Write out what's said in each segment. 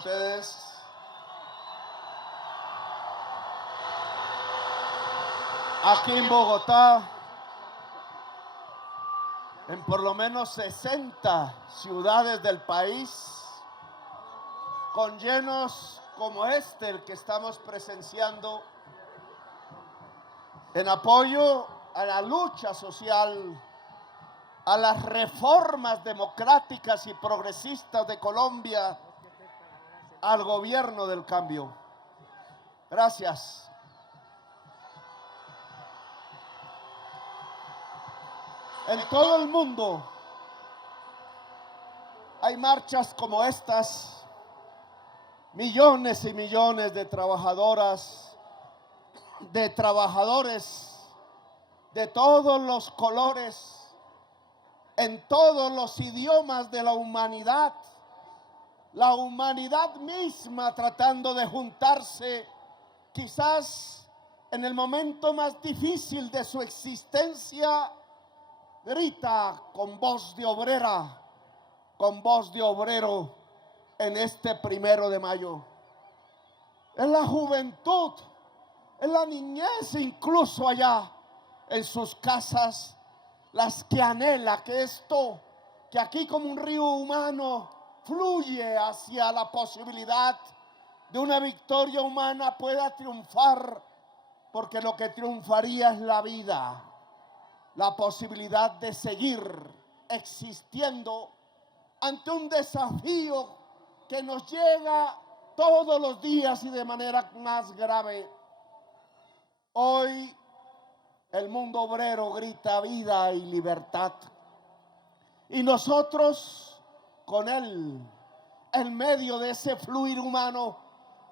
ustedes. Aquí en Bogotá, en por lo menos 60 ciudades del país, con llenos como el que estamos presenciando, en apoyo a la lucha social, a las reformas democráticas y progresistas de Colombia, al gobierno del cambio. Gracias. En todo el mundo hay marchas como estas, millones y millones de trabajadoras, de trabajadores de todos los colores, en todos los idiomas de la humanidad misma tratando de juntarse, quizás en el momento más difícil de su existencia, grita con voz de obrera, con voz de obrero en este 1 de mayo. Es la juventud, es la niñez, incluso allá en sus casas, las que anhela que esto, que aquí como un río humano fluye hacia la posibilidad de una victoria humana, pueda triunfar, porque lo que triunfaría es la vida, la posibilidad de seguir existiendo ante un desafío que nos llega todos los días y de manera más grave. Hoy el mundo obrero grita vida y libertad, y nosotros con él, en medio de ese fluir humano,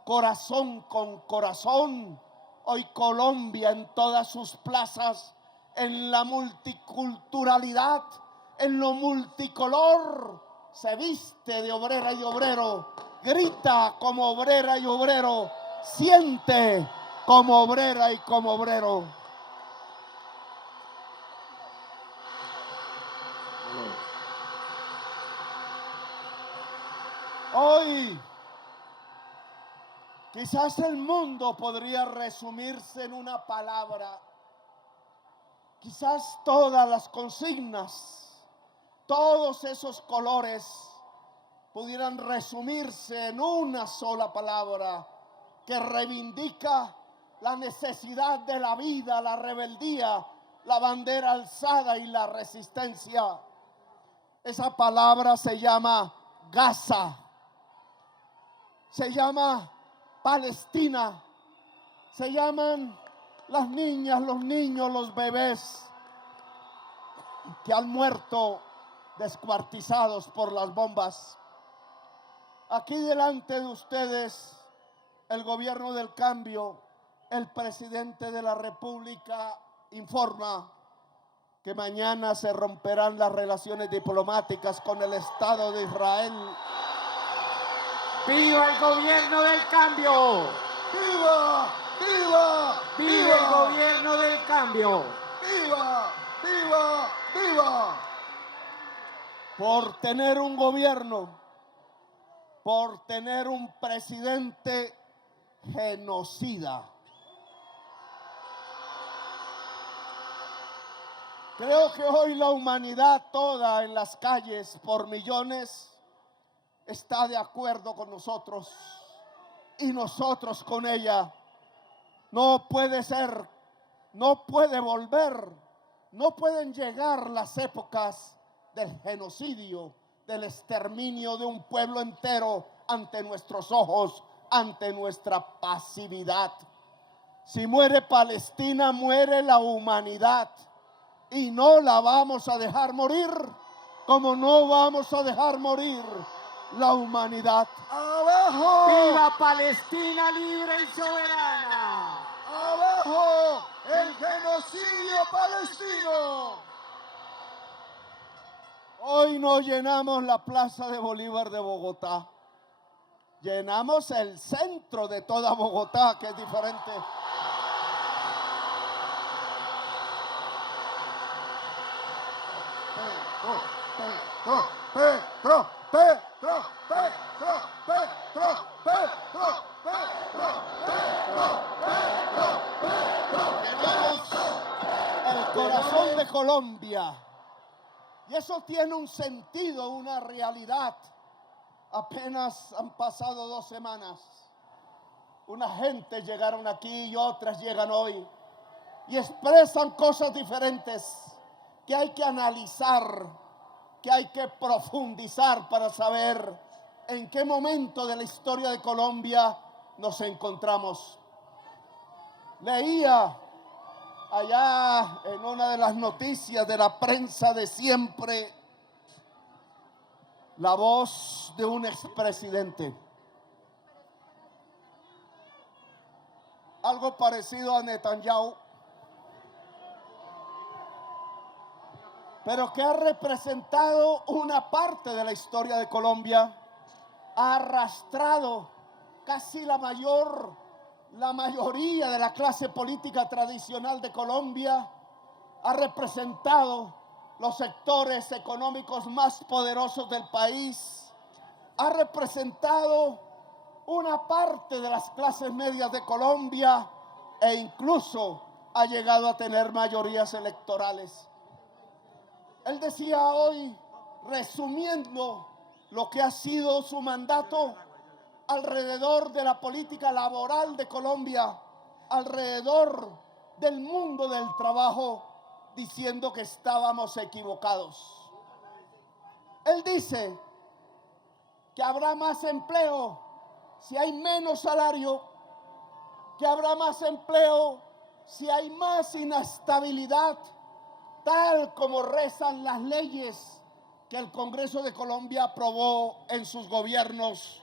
corazón con corazón, hoy Colombia en todas sus plazas, en la multiculturalidad, en lo multicolor, se viste de obrera y obrero, grita como obrera y obrero, siente como obrera y como obrero. Hoy, quizás el mundo podría resumirse en una palabra. Quizás todas las consignas, todos esos colores pudieran resumirse en una sola palabra que reivindica la necesidad de la vida, la rebeldía, la bandera alzada y la resistencia. Esa palabra se llama Gaza, se llama Palestina, se llaman las niñas, los niños, los bebés que han muerto descuartizados por las bombas. Aquí delante de ustedes, el gobierno del cambio, el presidente de la República informa que mañana se romperán las relaciones diplomáticas con el Estado de Israel. ¡Viva el gobierno del cambio! ¡Viva! ¡Viva! ¡Viva el gobierno del cambio! ¡Viva! ¡Viva! ¡Viva! Por tener un gobierno, por tener un presidente genocida. Creo que hoy la humanidad toda en las calles por millones está de acuerdo con nosotros y nosotros con ella. No puede ser, no puede volver, no pueden llegar las épocas del genocidio, del exterminio de un pueblo entero ante nuestros ojos, ante nuestra pasividad. Si muere Palestina, muere la humanidad, y no la vamos a dejar morir, como no vamos a dejar morir la humanidad. ¡Abajo! ¡Viva Palestina libre y soberana! ¡Abajo el genocidio palestino! Hoy no llenamos la Plaza de Bolívar de Bogotá, llenamos el centro de toda Bogotá, que es diferente. Petro, Petro, Petro, Petro, Petro. El corazón de Colombia. Y eso tiene un sentido, una realidad. Apenas han pasado 2 semanas. Una gente llegaron aquí y otras llegan hoy. Y expresan cosas diferentes que hay que analizar, que hay que profundizar para saber en qué momento de la historia de Colombia nos encontramos. Leía allá en una de las noticias de la prensa de siempre la voz de un expresidente. Algo parecido a Netanyahu, pero que ha representado una parte de la historia de Colombia, ha arrastrado casi la mayoría de la clase política tradicional de Colombia, ha representado los sectores económicos más poderosos del país, ha representado una parte de las clases medias de Colombia e incluso ha llegado a tener mayorías electorales. Él decía hoy, resumiendo lo que ha sido su mandato alrededor de la política laboral de Colombia, alrededor del mundo del trabajo, diciendo que estábamos equivocados. Él dice que habrá más empleo si hay menos salario, que habrá más empleo si hay más inestabilidad, tal como rezan las leyes que el Congreso de Colombia aprobó en sus gobiernos,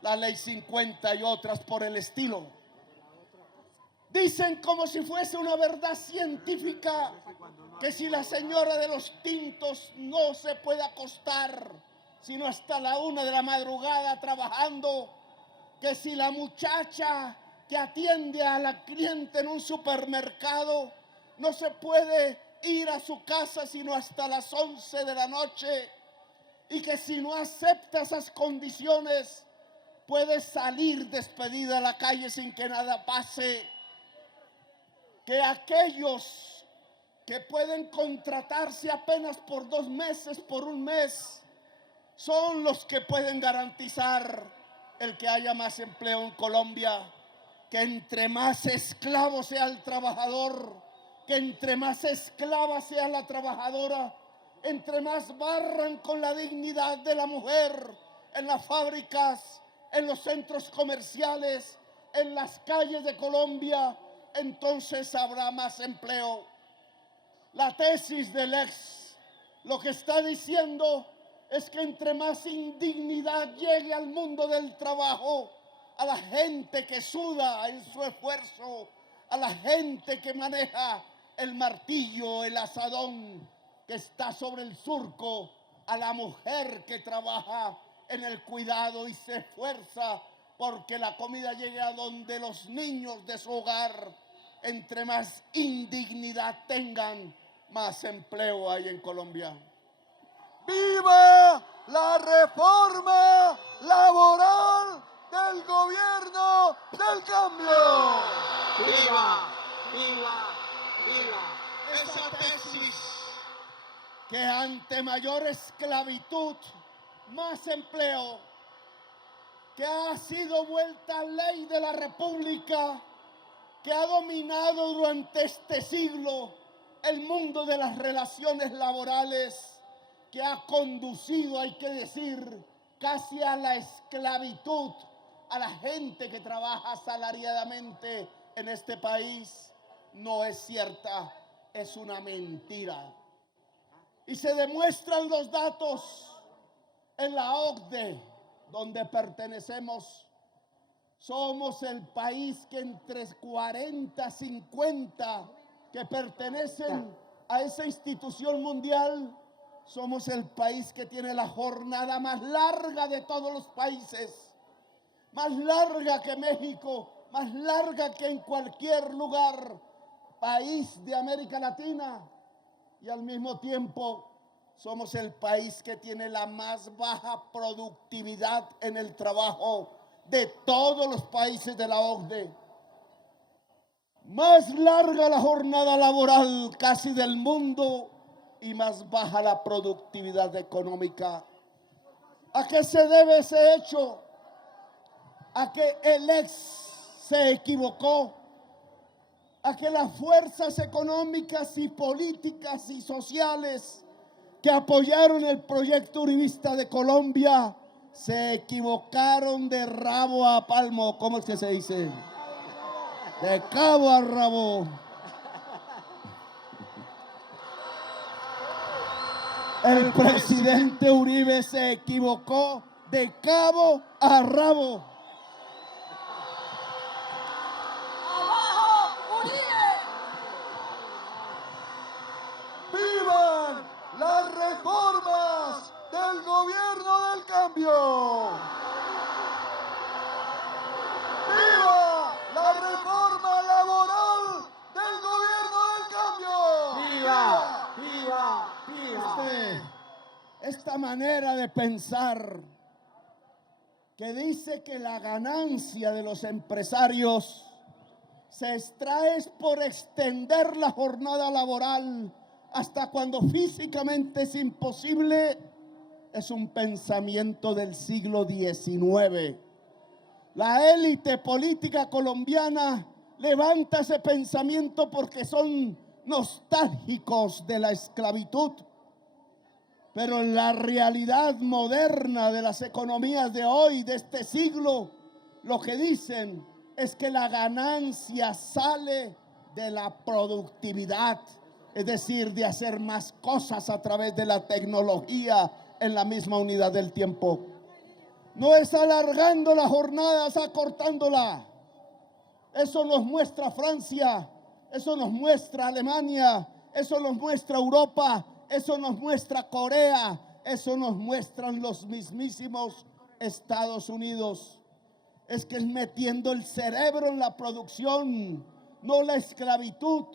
la Ley 50 y otras por el estilo. Dicen como si fuese una verdad científica que si la señora de los tintos no se puede acostar sino hasta la 1 de la madrugada trabajando, que si la muchacha que atiende a la cliente en un supermercado no se puede ir a su casa sino hasta las 11 de la noche, y que si no acepta esas condiciones puede salir despedida a la calle sin que nada pase, que aquellos que pueden contratarse apenas por 2 meses, por 1 mes, son los que pueden garantizar el que haya más empleo en Colombia, que entre más esclavo sea el trabajador, que entre más esclava sea la trabajadora, entre más barran con la dignidad de la mujer en las fábricas, en los centros comerciales, en las calles de Colombia, entonces habrá más empleo. La tesis del ex lo que está diciendo es que entre más indignidad llegue al mundo del trabajo, a la gente que suda en su esfuerzo, a la gente que maneja el martillo, el asadón que está sobre el surco, a la mujer que trabaja en el cuidado y se esfuerza porque la comida llegue a donde los niños de su hogar, entre más indignidad tengan, más empleo hay en Colombia. ¡Viva la reforma laboral del gobierno del cambio! ¡Viva! ¡Viva! ¡Viva! Esa tesis que ante mayor esclavitud, más empleo, que ha sido vuelta ley de la República, que ha dominado durante este siglo el mundo de las relaciones laborales, que ha conducido, hay que decir, casi a la esclavitud a la gente que trabaja asalariadamente en este país, no es cierta, es una mentira. Y se demuestran los datos en la OCDE, donde pertenecemos. Somos el país que entre 40, 50 que pertenecen a esa institución mundial, somos el país que tiene la jornada más larga de todos los países, más larga que México, más larga que en cualquier lugar, país de América Latina, y al mismo tiempo somos el país que tiene la más baja productividad en el trabajo de todos los países de la OCDE. Más larga la jornada laboral casi del mundo y más baja la productividad económica. ¿A qué se debe ese hecho? A que el ex se equivocó, a que las fuerzas económicas y políticas y sociales que apoyaron el proyecto uribista de Colombia se equivocaron de rabo a palmo. ¿Cómo es que se dice? De cabo a rabo. El presidente Uribe se equivocó de cabo a rabo. ¡Abajo, Uribe! ¡Vivan las reformas del gobierno del cambio! ¡Viva la reforma laboral del gobierno del cambio! ¡Viva! ¡Viva! ¡Viva! Esta manera de pensar que dice que la ganancia de los empresarios se extrae por extender la jornada laboral hasta cuando físicamente es imposible, es un pensamiento del siglo XIX. La élite política colombiana levanta ese pensamiento porque son nostálgicos de la esclavitud. Pero en la realidad moderna de las economías de hoy, de este siglo, lo que dicen es que la ganancia sale de la productividad, es decir, de hacer más cosas a través de la tecnología en la misma unidad del tiempo. No es alargando la jornada, es acortándola. Eso nos muestra Francia, eso nos muestra Alemania, eso nos muestra Europa, eso nos muestra Corea, eso nos muestran los mismísimos Estados Unidos. Es que es metiendo el cerebro en la producción, no la esclavitud.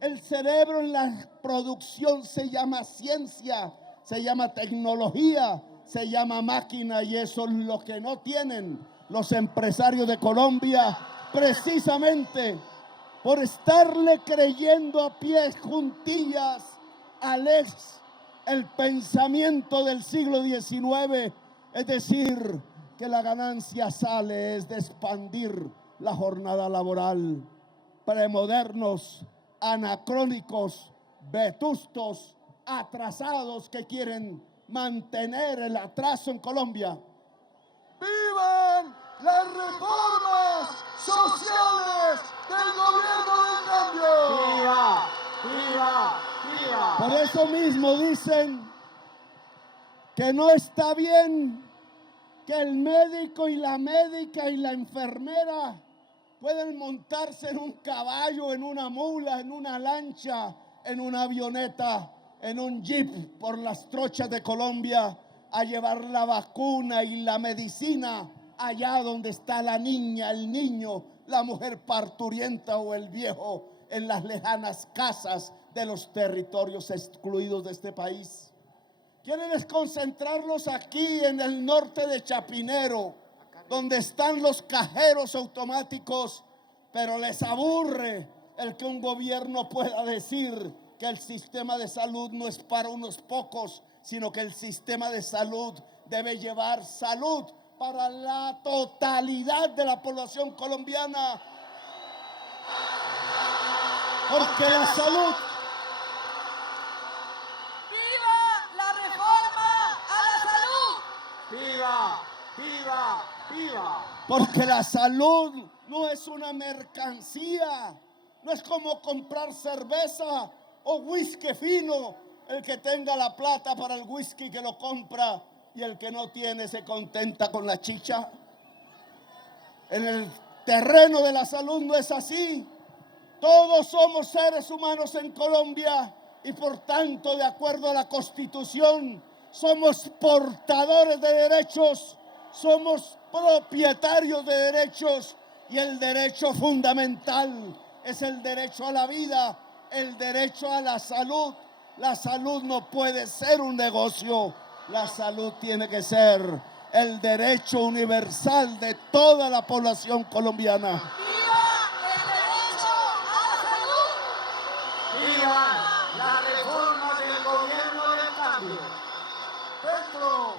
El cerebro en la producción se llama ciencia, se llama tecnología, se llama máquina, y eso es lo que no tienen los empresarios de Colombia, precisamente por estarle creyendo a pies juntillas al ex el pensamiento del siglo XIX, es decir, que la ganancia sale es de expandir la jornada laboral. Premodernos, anacrónicos, vetustos, atrasados que quieren mantener el atraso en Colombia. ¡Vivan las reformas sociales del gobierno del cambio! ¡Viva! ¡Viva! ¡Viva! Por eso mismo dicen que no está bien que el médico y la médica y la enfermera pueden montarse en un caballo, en una mula, en una lancha, en una avioneta, en un jeep por las trochas de Colombia a llevar la vacuna y la medicina allá donde está la niña, el niño, la mujer parturienta o el viejo en las lejanas casas de los territorios excluidos de este país. Quieren concentrarlos aquí en el norte de Chapinero, donde están los cajeros automáticos, pero les aburre el que un gobierno pueda decir que el sistema de salud no es para unos pocos, sino que el sistema de salud debe llevar salud para la totalidad de la población colombiana. Porque la salud ¡Viva! ¡Viva! ¡Viva! Porque la salud no es una mercancía, no es como comprar cerveza o whisky fino. El que tenga la plata para el whisky que lo compra y el que no tiene se contenta con la chicha. En el terreno de la salud no es así. Todos somos seres humanos en Colombia y por tanto, de acuerdo a la Constitución, somos portadores de derechos, somos propietarios de derechos, y el derecho fundamental es el derecho a la vida, el derecho a la salud, La salud no puede ser un negocio. La salud tiene que ser el derecho universal de toda la población colombiana. ¡Viva el derecho a la salud! ¡Viva la reforma del gobierno del cambio! Petro,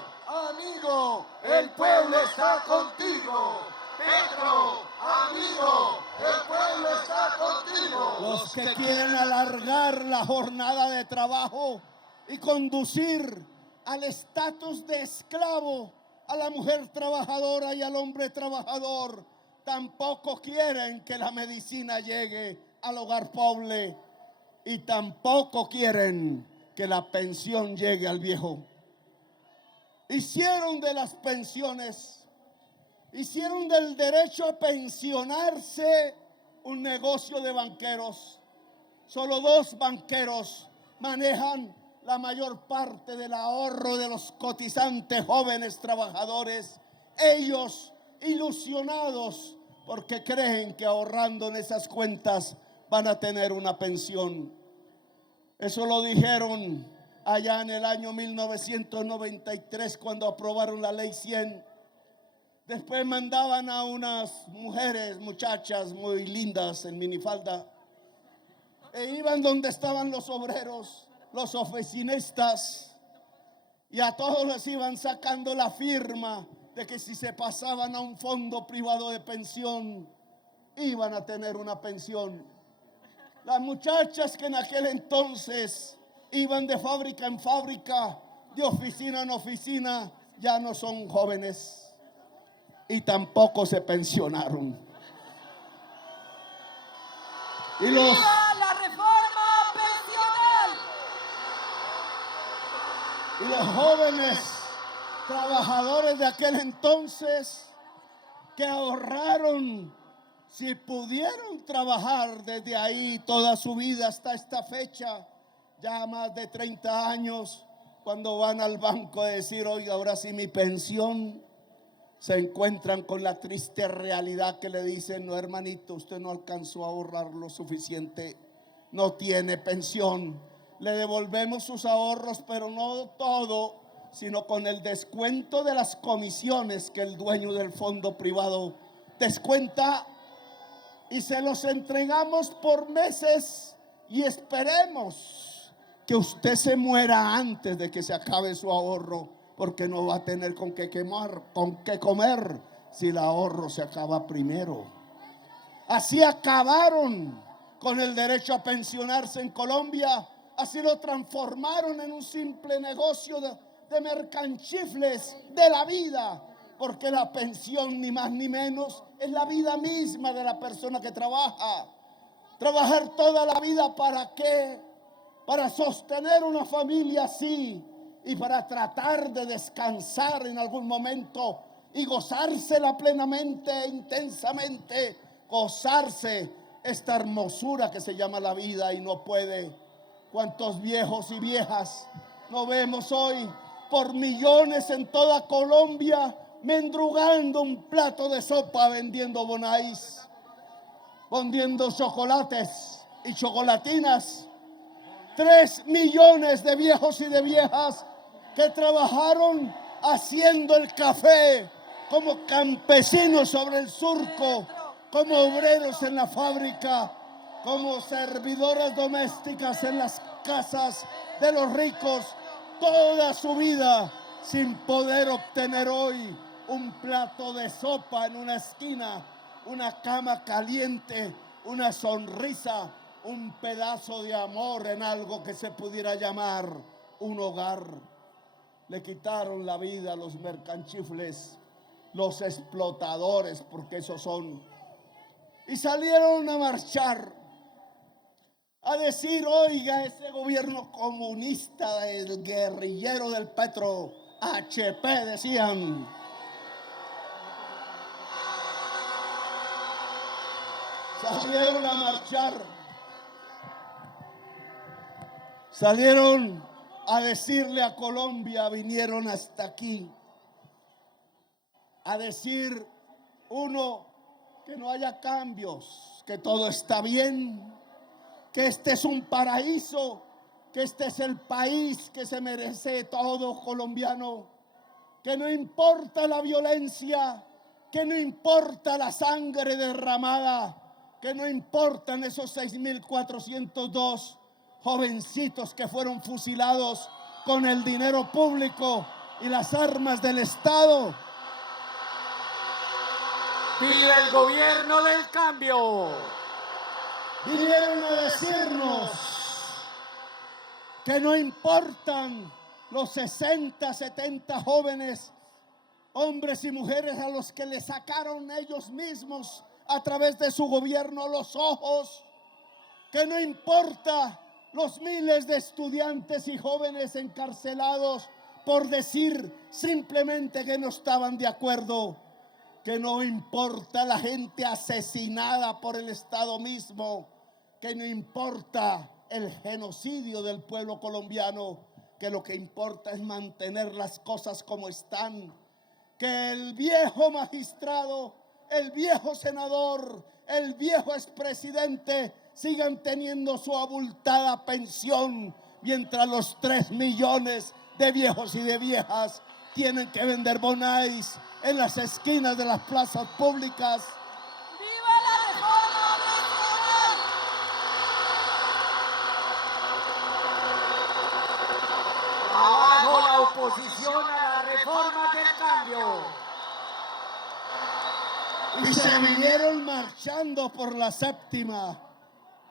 amigo, el pueblo está contigo. Petro, Amigo, el pueblo está contigo. Los que quieren alargar la jornada de trabajo y conducir al estatus de esclavo a la mujer trabajadora y al hombre trabajador, tampoco quieren que la medicina llegue al hogar pobre y tampoco quieren que la pensión llegue al viejo. Hicieron de las pensiones, hicieron del derecho a pensionarse un negocio de banqueros. Solo 2 banqueros manejan la mayor parte del ahorro de los cotizantes jóvenes trabajadores. Ellos ilusionados porque creen que ahorrando en esas cuentas van a tener una pensión. Eso lo dijeron allá en el año 1993 cuando aprobaron la ley 100. Después mandaban a unas muchachas muy lindas en minifalda, e iban donde estaban los obreros, los oficinistas, y a todos les iban sacando la firma de que si se pasaban a un fondo privado de pensión, iban a tener una pensión. Las muchachas que en aquel entonces iban de fábrica en fábrica, de oficina en oficina, ya no son jóvenes y tampoco se pensionaron. Y los ¡Viva la reforma pensional! Y los jóvenes trabajadores de aquel entonces que ahorraron, si pudieron trabajar desde ahí toda su vida hasta esta fecha, ya más de 30 años, cuando van al banco a decir, oiga, ahora sí mi pensión, se encuentran con la triste realidad que le dicen, no hermanito, usted no alcanzó a ahorrar lo suficiente, no tiene pensión. Le devolvemos sus ahorros, pero no todo, sino con el descuento de las comisiones que el dueño del fondo privado descuenta, y se los entregamos por meses y esperemos que usted se muera antes de que se acabe su ahorro, porque no va a tener con qué comer si el ahorro se acaba primero. Así acabaron con el derecho a pensionarse en Colombia. Así lo transformaron en un simple negocio de mercanchifles de la vida, porque la pensión ni más ni menos es la vida misma de la persona que trabaja. Trabajar toda la vida, ¿para qué? Para sostener una familia, sí, y para tratar de descansar en algún momento y gozársela plenamente e intensamente, gozarse esta hermosura que se llama la vida y no puede. ¿Cuántos viejos y viejas no vemos hoy por millones en toda Colombia mendrugando un plato de sopa, vendiendo bonais, vendiendo chocolates y chocolatinas? 3 millones de viejos y de viejas que trabajaron haciendo el café como campesinos sobre el surco, como obreros en la fábrica, como servidoras domésticas en las casas de los ricos, toda su vida sin poder obtener hoy un plato de sopa en una esquina, una cama caliente, una sonrisa, un pedazo de amor en algo que se pudiera llamar un hogar. Le quitaron la vida a los mercanchifles, los explotadores, porque esos son. Y salieron a marchar, a decir, oiga, ese gobierno comunista, el guerrillero del Petro, HP, decían. Salieron a marchar, salieron a decirle a Colombia, vinieron hasta aquí a decir, uno, que no haya cambios, que todo está bien, que este es un paraíso, que este es el país que se merece todo colombiano, que no importa la violencia, que no importa la sangre derramada, que no importan esos 6.402 jovencitos que fueron fusilados con el dinero público y las armas del Estado. ¡Viva el gobierno del cambio! Vinieron a decirnos que no importan los 60, 70 jóvenes, hombres y mujeres a los que le sacaron ellos mismos a través de su gobierno los ojos, que no importa los miles de estudiantes y jóvenes encarcelados por decir simplemente que no estaban de acuerdo, que no importa la gente asesinada por el Estado mismo, que no importa el genocidio del pueblo colombiano, que lo que importa es mantener las cosas como están, que el viejo magistrado, el viejo senador, el viejo expresidente sigan teniendo su abultada pensión, mientras los 3 millones de viejos y de viejas tienen que vender bonais en las esquinas de las plazas públicas. ¡Viva la reforma electoral! ¡Abajo la oposición a la reforma del cambio! Y se vinieron marchando por la séptima.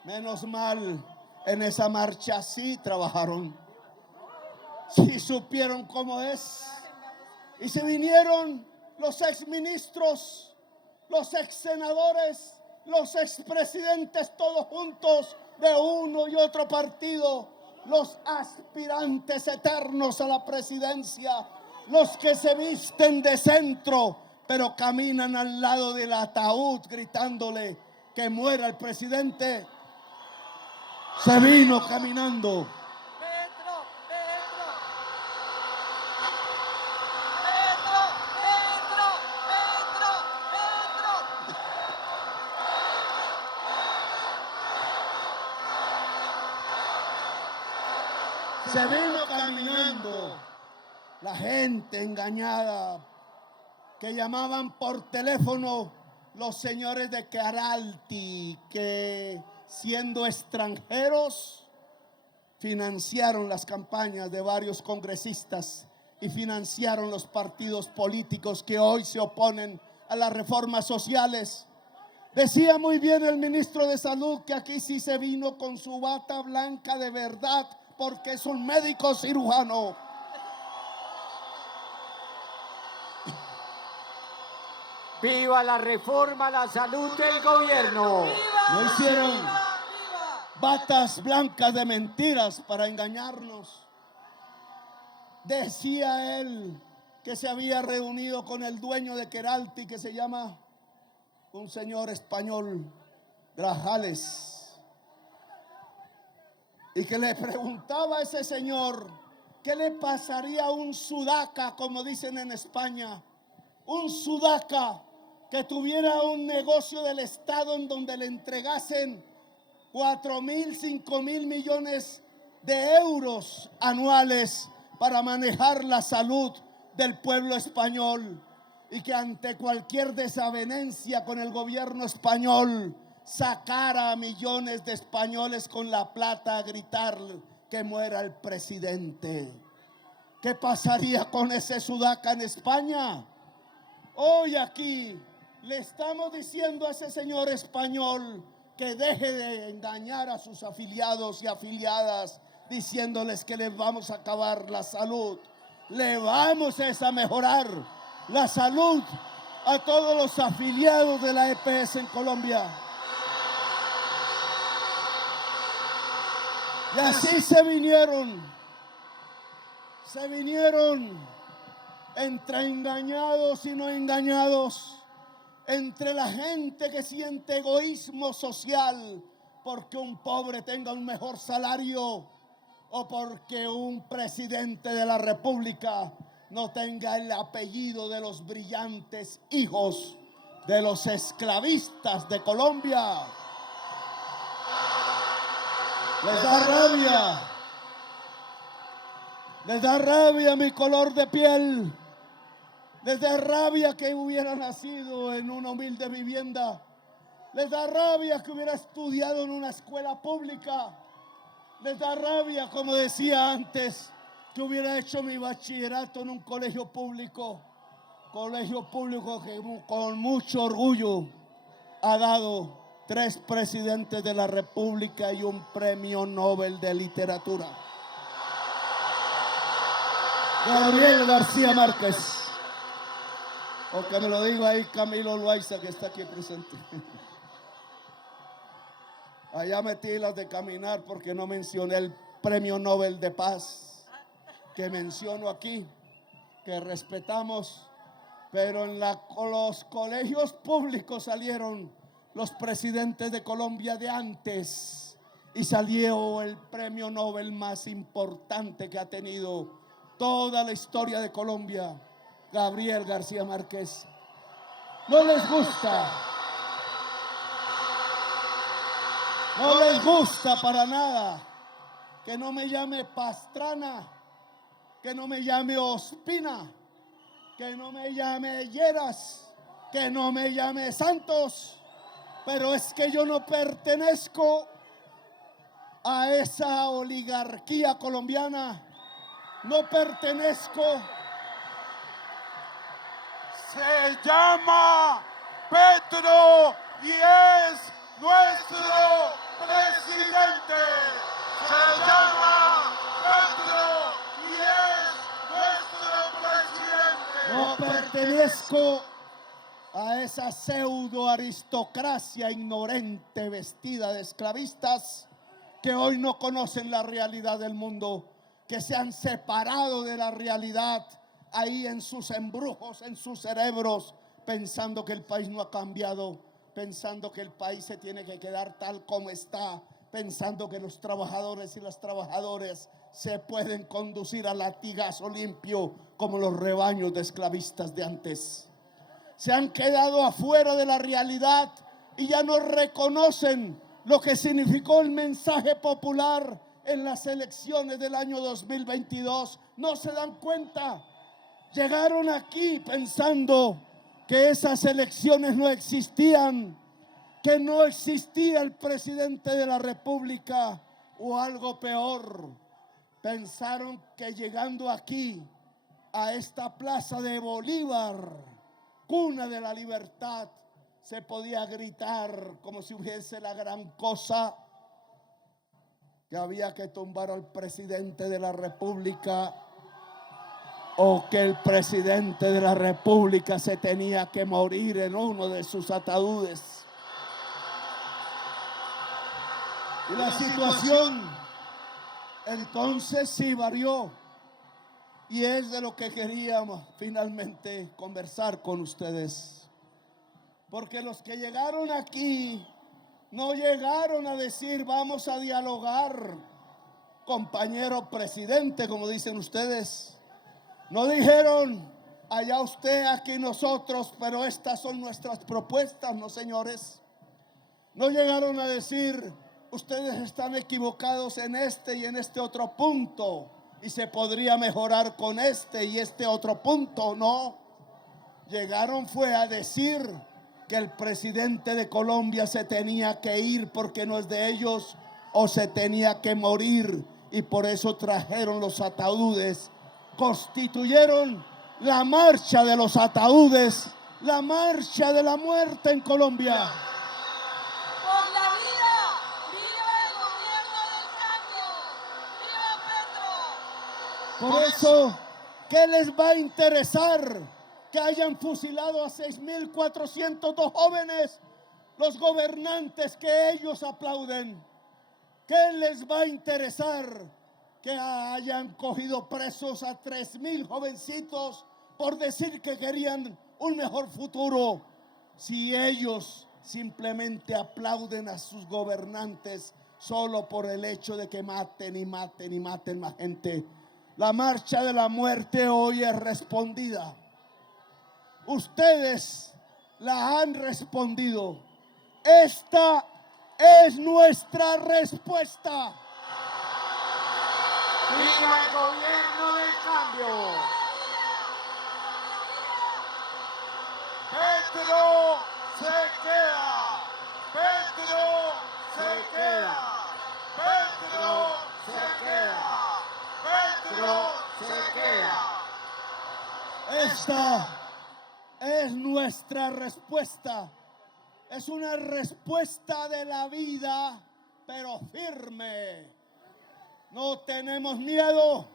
Menos mal, en esa marcha sí trabajaron, sí supieron cómo es. Y se vinieron los exministros, los exsenadores, los expresidentes, todos juntos de uno y otro partido, los aspirantes eternos a la presidencia, los que se visten de centro, pero caminan al lado del ataúd gritándole que muera el presidente. Se vino caminando. Petro, Petro. Se vino caminando. La gente engañada que llamaban por teléfono los señores de Caralti, que siendo extranjeros financiaron las campañas de varios congresistas y financiaron los partidos políticos que hoy se oponen a las reformas sociales. Decía muy bien el ministro de Salud que aquí sí se vino con su bata blanca de verdad, porque es un médico cirujano. ¡Viva la reforma a la salud del gobierno! No hicieron batas blancas de mentiras para engañarnos. Decía él que se había reunido con el dueño de Queralti, que se llama un señor español, Grajales, y que le preguntaba a ese señor qué le pasaría a un sudaca, como dicen en España, un sudaca que tuviera un negocio del Estado en donde le entregasen 4.000, 5.000 millones de euros anuales para manejar la salud del pueblo español, y que ante cualquier desavenencia con el gobierno español sacara a millones de españoles con la plata a gritar que muera el presidente. ¿Qué pasaría con ese sudaca en España? Hoy aquí le estamos diciendo a ese señor español que deje de engañar a sus afiliados y afiliadas, diciéndoles que les vamos a acabar la salud. Le vamos a mejorar la salud a todos los afiliados de la EPS en Colombia. Y así se vinieron entre engañados y no engañados, entre la gente que siente egoísmo social porque un pobre tenga un mejor salario o porque un presidente de la República no tenga el apellido de los brillantes hijos de los esclavistas de Colombia. Les da rabia Les da rabia mi color de piel. Les da rabia que hubiera nacido en una humilde vivienda. Les da rabia que hubiera estudiado en una escuela pública. Les da rabia, como decía antes, que hubiera hecho mi bachillerato en un colegio público que con mucho orgullo ha dado 3 presidentes de la República y un premio Nobel de literatura. Gabriel García Márquez. O que me lo diga ahí Camilo Loaiza, que está aquí presente. Allá metí las de caminar porque no mencioné el premio Nobel de Paz que menciono aquí, que respetamos, pero en los colegios públicos salieron los presidentes de Colombia de antes y salió el premio Nobel más importante que ha tenido toda la historia de Colombia, Gabriel García Márquez. No les gusta. No les gusta para nada que no me llame Pastrana, que no me llame Ospina, que no me llame Lleras, que no me llame Santos, pero es que yo no pertenezco a esa oligarquía colombiana, no pertenezco. Se llama Petro y es nuestro presidente. Se llama Petro y es nuestro presidente. No pertenezco a esa pseudo aristocracia ignorante vestida de esclavistas que hoy no conocen la realidad del mundo, que se han separado de la realidad ahí en sus embrujos, en sus cerebros, pensando que el país no ha cambiado, pensando que el país se tiene que quedar tal como está, pensando que los trabajadores y las trabajadoras se pueden conducir a latigazo limpio como los rebaños de esclavistas de antes. Se han quedado afuera de la realidad y ya no reconocen lo que significó el mensaje popular en las elecciones del año 2022. No se dan cuenta. Llegaron aquí pensando que esas elecciones no existían, que no existía el presidente de la República o algo peor. Pensaron que llegando aquí a esta plaza de Bolívar, cuna de la libertad, se podía gritar como si hubiese la gran cosa, que había que tumbar al presidente de la República o que el presidente de la República se tenía que morir en uno de sus ataúdes. Y la situación entonces sí varió, y es de lo que queríamos finalmente conversar con ustedes, porque los que llegaron aquí no llegaron a decir vamos a dialogar, compañero presidente, como dicen ustedes. No dijeron allá usted, aquí nosotros, pero estas son nuestras propuestas, no señores. No llegaron a decir ustedes están equivocados en este y en este otro punto y se podría mejorar con este y este otro punto. No, llegaron fue a decir que el presidente de Colombia se tenía que ir porque no es de ellos, o se tenía que morir, y por eso trajeron los ataúdes, constituyeron la marcha de los ataúdes, la marcha de la muerte en Colombia. Por la vida, viva el gobierno del cambio, viva Petro. Por eso, ¿qué les va a interesar que hayan fusilado a 6.402 jóvenes, los gobernantes que ellos aplauden? ¿Qué les va a interesar que hayan cogido presos a 3.000 jovencitos por decir que querían un mejor futuro, si ellos simplemente aplauden a sus gobernantes solo por el hecho de que maten y maten y maten más gente? La marcha de la muerte hoy es respondida. Ustedes la han respondido. Esta es nuestra respuesta. ¡Viva el gobierno de cambio. Petro se queda. Petro se queda. Petro se queda. Petro se queda. Esta es nuestra respuesta. Es una respuesta de la vida, pero firme. No tenemos miedo.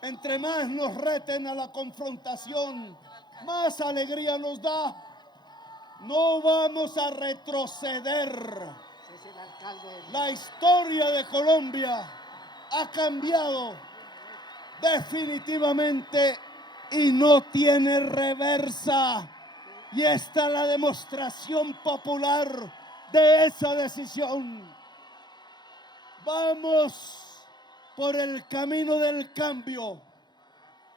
Entre más nos reten a la confrontación, más alegría nos da. No vamos a retroceder. Es el alcalde. La historia de Colombia ha cambiado definitivamente y no tiene reversa. Y esta es la demostración popular de esa decisión. Vamos por el camino del cambio.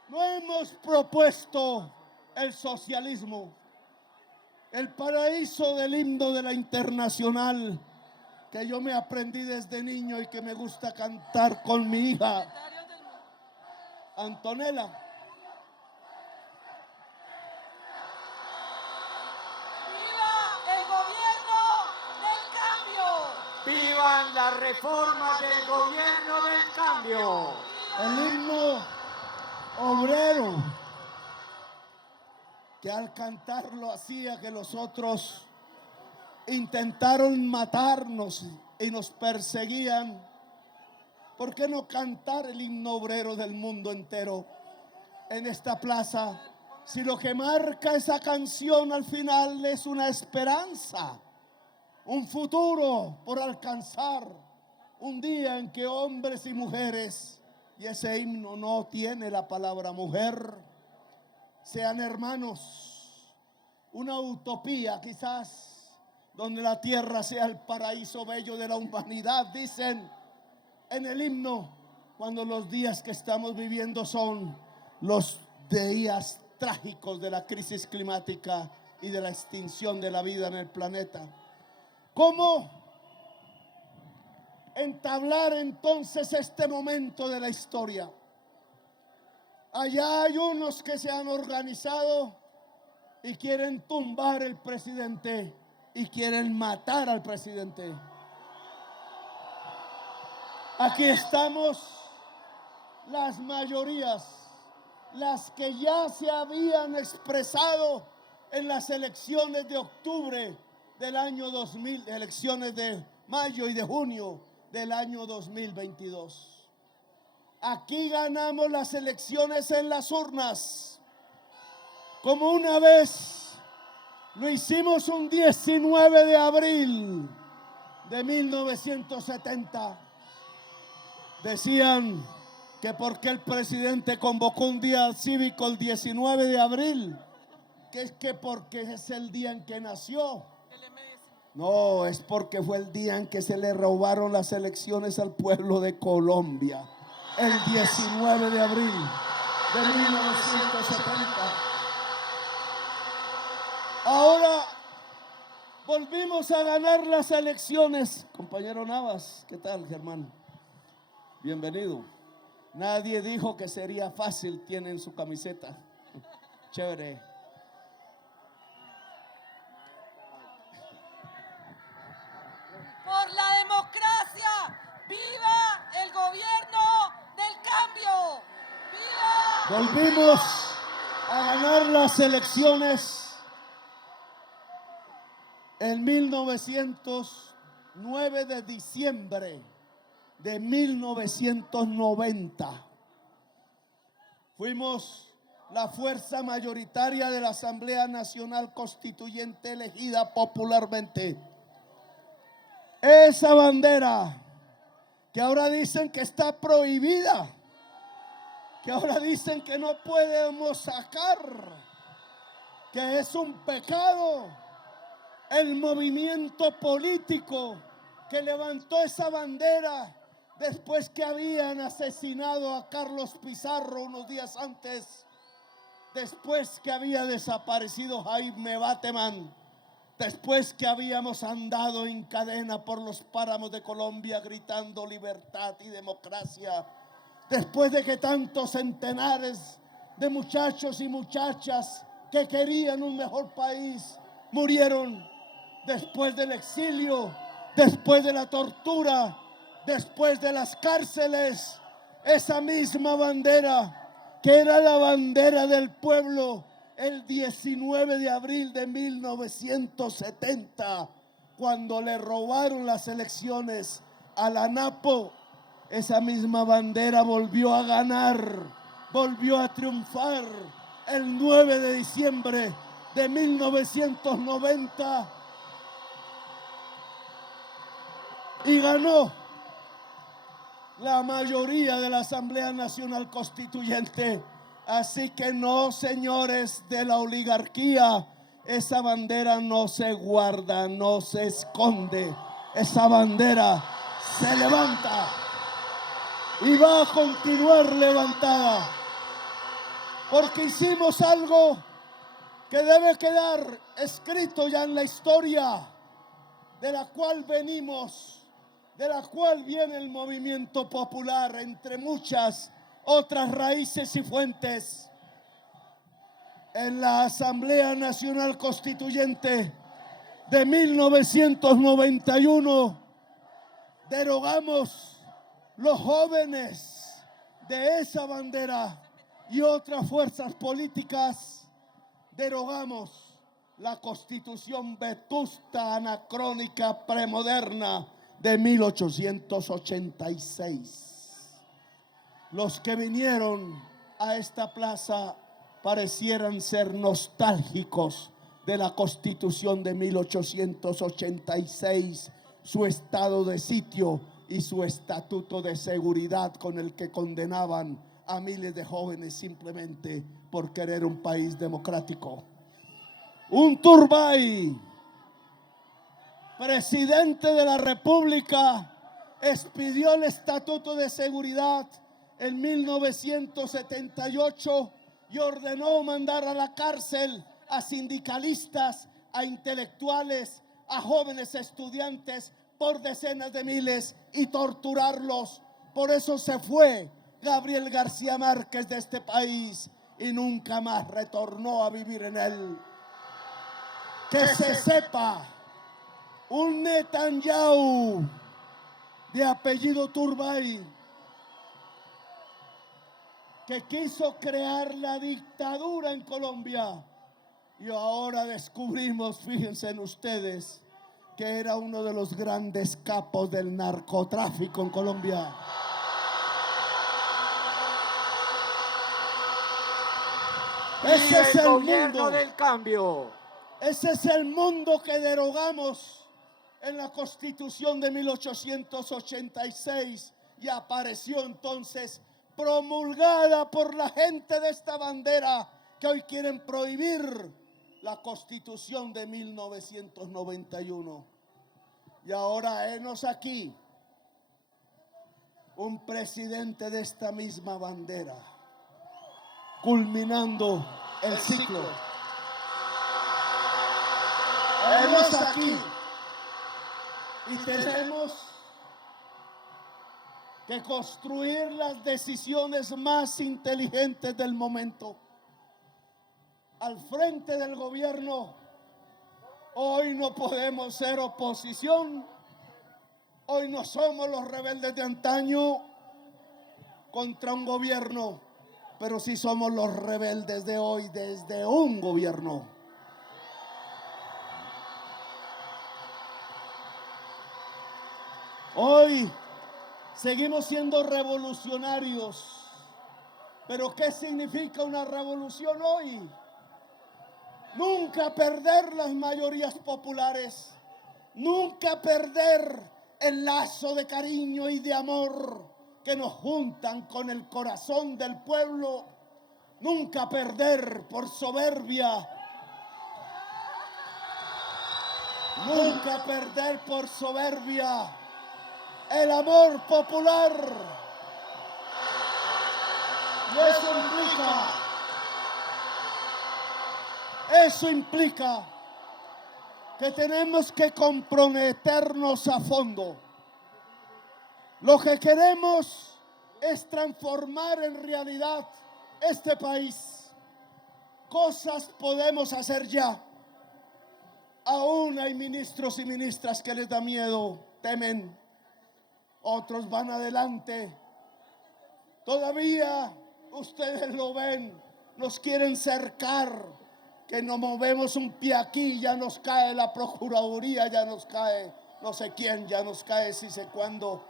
No hemos propuesto el socialismo, el paraíso del himno de la Internacional, que yo me aprendí desde niño y que me gusta cantar con mi hija, Antonella. ¡Viva el gobierno del cambio! ¡Vivan las reformas del gobierno del cambio! El himno obrero, que al cantarlo hacía que los otros intentaron matarnos y nos perseguían. ¿Por qué no cantar el himno obrero del mundo entero en esta plaza? Si lo que marca esa canción al final es una esperanza, un futuro por alcanzar, un día en que hombres y mujeres, y ese himno no tiene la palabra mujer, sean hermanos, una utopía quizás, donde la tierra sea el paraíso bello de la humanidad, dicen en el himno, cuando los días que estamos viviendo son los días trágicos de la crisis climática y de la extinción de la vida en el planeta. ¿Cómo entablar entonces este momento de la historia? Allá hay unos que se han organizado y quieren tumbar el presidente y quieren matar al presidente. Aquí estamos las mayorías, las que ya se habían expresado en las elecciones de octubre del año 2000, elecciones de mayo y de junio del año 2022. Aquí ganamos las elecciones en las urnas, como una vez lo hicimos un 19 de abril de 1970. Decían que porque el presidente convocó un día cívico el 19 de abril, que es que porque es el día en que nació. No, es porque fue el día en que se le robaron las elecciones al pueblo de Colombia, el 19 de abril de 1970. Ahora volvimos a ganar las elecciones. Compañero Navas, ¿qué tal, Germán? Bienvenido. Nadie dijo que sería fácil, tienen su camiseta. Chévere. Por la democracia, viva el gobierno del cambio. Viva. Volvimos a ganar las elecciones el 9 de diciembre de 1990. Fuimos la fuerza mayoritaria de la Asamblea Nacional Constituyente elegida popularmente. Esa bandera que ahora dicen que está prohibida, que ahora dicen que no podemos sacar, que es un pecado, el movimiento político que levantó esa bandera después que habían asesinado a Carlos Pizarro unos días antes, después que había desaparecido Jaime Bateman, después que habíamos andado en cadena por los páramos de Colombia gritando libertad y democracia, después de que tantos centenares de muchachos y muchachas que querían un mejor país murieron, después del exilio, después de la tortura, después de las cárceles, esa misma bandera, que era la bandera del pueblo, el 19 de abril de 1970, cuando le robaron las elecciones a la Napo, esa misma bandera volvió a ganar, volvió a triunfar el 9 de diciembre de 1990 y ganó la mayoría de la Asamblea Nacional Constituyente. Así que no, señores de la oligarquía, esa bandera no se guarda, no se esconde. Esa bandera se levanta y va a continuar levantada, porque hicimos algo que debe quedar escrito ya en la historia, de la cual venimos, de la cual viene el movimiento popular, entre muchas otras raíces y fuentes. En la Asamblea Nacional Constituyente de 1991 derogamos los jóvenes de esa bandera y otras fuerzas políticas, derogamos la Constitución vetusta, anacrónica, premoderna de 1886. Los que vinieron a esta plaza parecieran ser nostálgicos de la Constitución de 1886, su estado de sitio y su estatuto de seguridad con el que condenaban a miles de jóvenes simplemente por querer un país democrático. Un Turbay, presidente de la República, expidió el estatuto de seguridad en 1978 y ordenó mandar a la cárcel a sindicalistas, a intelectuales, a jóvenes estudiantes por decenas de miles y torturarlos. Por eso se fue Gabriel García Márquez de este país y nunca más retornó a vivir en él. Que se sepa, un Netanyahu de apellido Turbay, que quiso crear la dictadura en Colombia, y ahora descubrimos, fíjense en ustedes, que era uno de los grandes capos del narcotráfico en Colombia. Ese es el gobierno del cambio. Ese es el mundo que derogamos en la Constitución de 1886 y apareció entonces promulgada por la gente de esta bandera que hoy quieren prohibir la Constitución de 1991. Y ahora henos aquí un presidente de esta misma bandera, culminando el ciclo. Henos aquí y tenemos que construir las decisiones más inteligentes del momento. Al frente del gobierno, hoy no podemos ser oposición, hoy no somos los rebeldes de antaño contra un gobierno, pero sí somos los rebeldes de hoy desde un gobierno. Hoy seguimos siendo revolucionarios, pero ¿qué significa una revolución hoy? Nunca perder las mayorías populares, nunca perder el lazo de cariño y de amor que nos juntan con el corazón del pueblo, nunca perder por soberbia, nunca perder por soberbia el amor popular. Y eso implica que tenemos que comprometernos a fondo. Lo que queremos es transformar en realidad este país. Cosas podemos hacer ya. Aún hay ministros y ministras que les da miedo, temen. Otros van adelante. Todavía ustedes lo ven, nos quieren cercar, que nos movemos un pie aquí, ya nos cae la Procuraduría, ya nos cae no sé quién, ya nos cae si sé cuándo.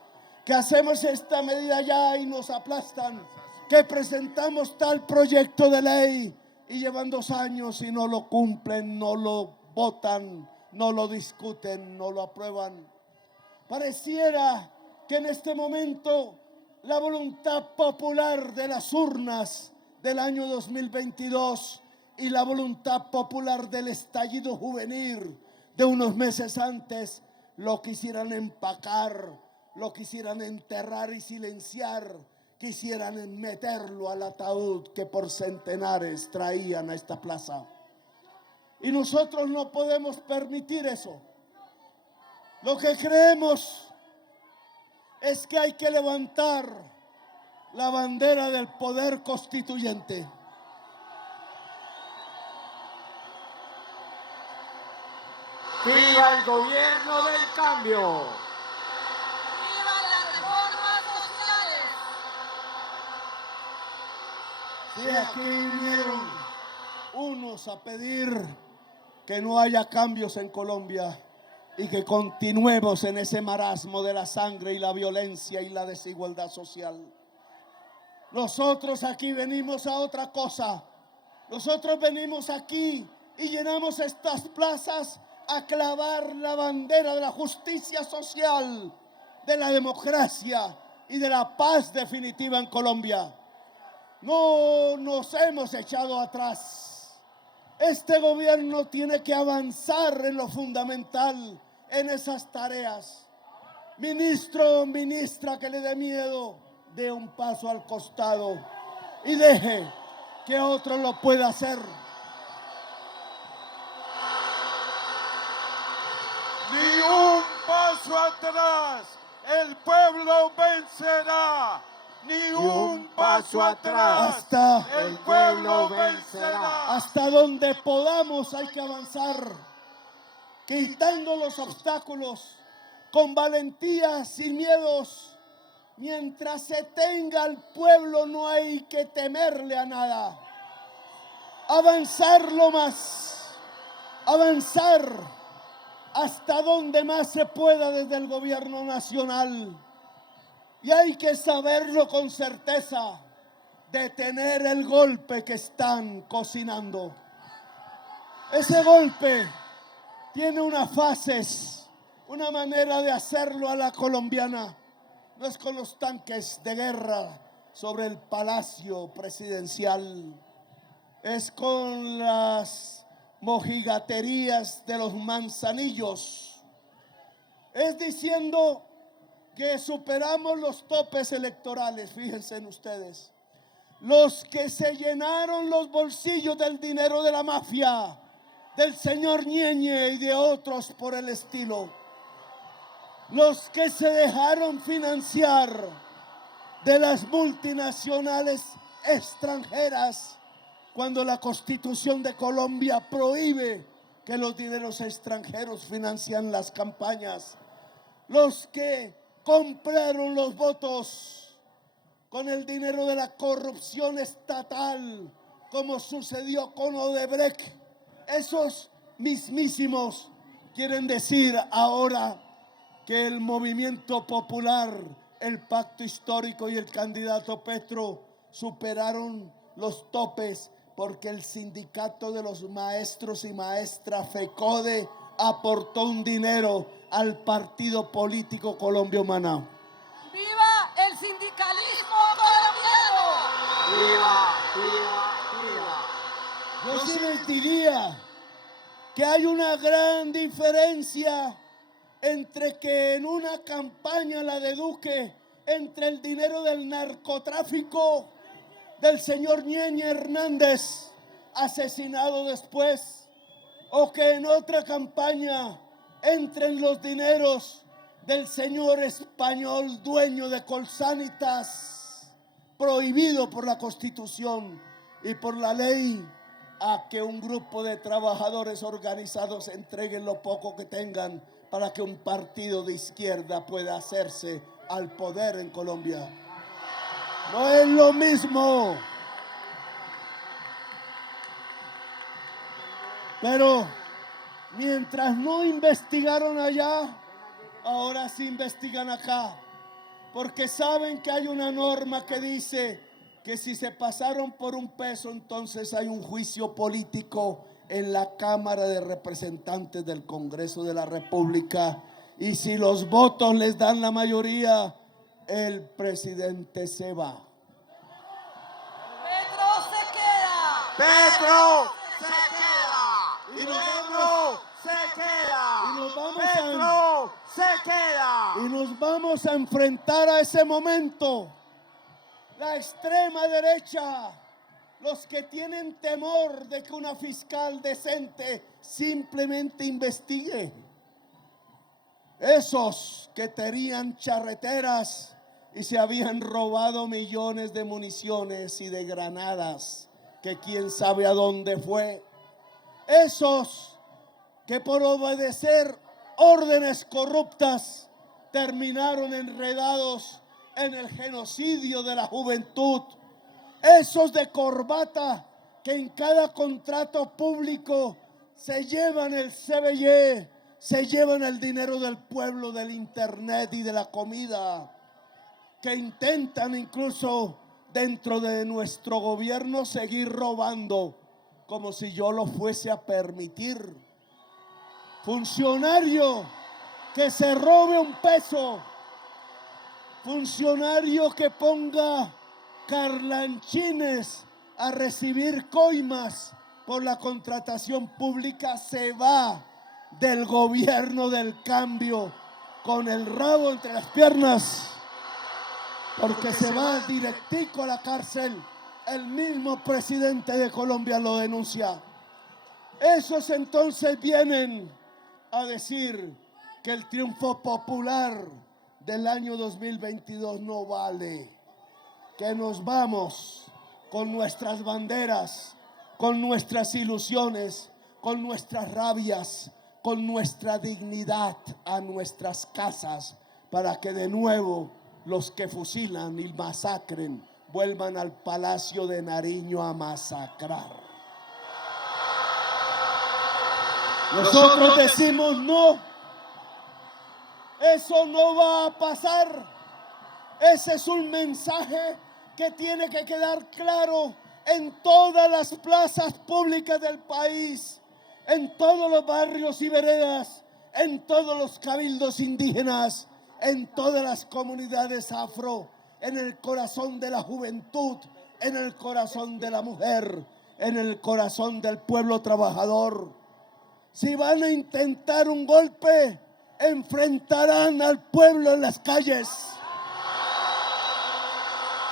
Que hacemos esta medida ya y nos aplastan. Que presentamos tal proyecto de ley y llevan 2 años y no lo cumplen, no lo votan, no lo discuten, no lo aprueban. Pareciera que en este momento la voluntad popular de las urnas del año 2022 y la voluntad popular del estallido juvenil de unos meses antes lo quisieran empacar, lo quisieran enterrar y silenciar, quisieran meterlo al ataúd que por centenares traían a esta plaza. Y nosotros no podemos permitir eso. Lo que creemos es que hay que levantar la bandera del poder constituyente. ¡Viva el gobierno del cambio! ¡Viva las reformas sociales! Sí, aquí vinieron unos a pedir que no haya cambios en Colombia y que continuemos en ese marasmo de la sangre y la violencia y la desigualdad social. Nosotros aquí venimos a otra cosa. Nosotros venimos aquí y llenamos estas plazas a clavar la bandera de la justicia social, de la democracia y de la paz definitiva en Colombia. No nos hemos echado atrás. Este gobierno tiene que avanzar en lo fundamental, en esas tareas. Ministro o ministra que le dé miedo, dé un paso al costado y deje que otro lo pueda hacer. Ni un paso atrás, el pueblo vencerá. Ni un paso atrás, Hasta el pueblo vencerá. Hasta donde podamos hay que avanzar, quitando los obstáculos, con valentía, sin miedos. Mientras se tenga al pueblo no hay que temerle a nada. Avanzar lo más, avanzar hasta donde más se pueda desde el gobierno nacional. Y hay que saberlo con certeza, detener el golpe que están cocinando. Ese golpe tiene unas fases, una manera de hacerlo a la colombiana. No es con los tanques de guerra sobre el palacio presidencial, es con las mojigaterías de los manzanillos, es diciendo que superamos los topes electorales. Fíjense en ustedes, los que se llenaron los bolsillos del dinero de la mafia, del señor Ñeñe y de otros por el estilo, los que se dejaron financiar de las multinacionales extranjeras, cuando la Constitución de Colombia prohíbe que los dineros extranjeros financian las campañas, los que compraron los votos con el dinero de la corrupción estatal, como sucedió con Odebrecht. Esos mismísimos quieren decir ahora que el movimiento popular, el pacto histórico y el candidato Petro superaron los topes porque el sindicato de los maestros y maestras FECODE aportó un dinero al partido político Colombia Humana. ¡Viva el sindicalismo colombiano! ¡Viva, viva, viva! Yo sí les diría que hay una gran diferencia entre que en una campaña, la de Duque, entre el dinero del narcotráfico del señor Ñeñe Hernández, asesinado después, o que en otra campaña entren los dineros del señor español dueño de Colsanitas, prohibido por la Constitución y por la ley a que un grupo de trabajadores organizados entreguen lo poco que tengan para que un partido de izquierda pueda hacerse al poder en Colombia. No es lo mismo. Pero mientras no investigaron allá, ahora sí investigan acá. Porque saben que hay una norma que dice que si se pasaron por un peso, entonces hay un juicio político en la Cámara de Representantes del Congreso de la República. Y si los votos les dan la mayoría, el presidente se va. Petro se queda. Petro se queda. Y nos Petro se queda. Y nos vamos Petro se queda. Y nos vamos a enfrentar a ese momento. La extrema derecha, los que tienen temor de que una fiscal decente simplemente investigue. Esos que tenían charreteras y se habían robado millones de municiones y de granadas, que quién sabe a dónde fue. Esos que por obedecer órdenes corruptas terminaron enredados en el genocidio de la juventud. Esos de corbata que en cada contrato público se llevan el CBY, se llevan el dinero del pueblo, del internet y de la comida, que intentan incluso dentro de nuestro gobierno seguir robando como si yo lo fuese a permitir. Funcionario que se robe un peso, funcionario que ponga carlanchines a recibir coimas por la contratación pública, se va del gobierno del cambio con el rabo entre las piernas, porque se va directico a la cárcel. El mismo presidente de Colombia lo denuncia. Esos entonces vienen a decir que el triunfo popular del año 2022 no vale, que nos vamos con nuestras banderas, con nuestras ilusiones, con nuestras rabias, con nuestra dignidad a nuestras casas, para que de nuevo los que fusilan y masacren vuelvan al Palacio de Nariño a masacrar. Nosotros decimos no, eso no va a pasar. Ese es un mensaje que tiene que quedar claro en todas las plazas públicas del país, en todos los barrios y veredas, en todos los cabildos indígenas, en todas las comunidades afro, en el corazón de la juventud, en el corazón de la mujer, en el corazón del pueblo trabajador. Si van a intentar un golpe, enfrentarán al pueblo en las calles.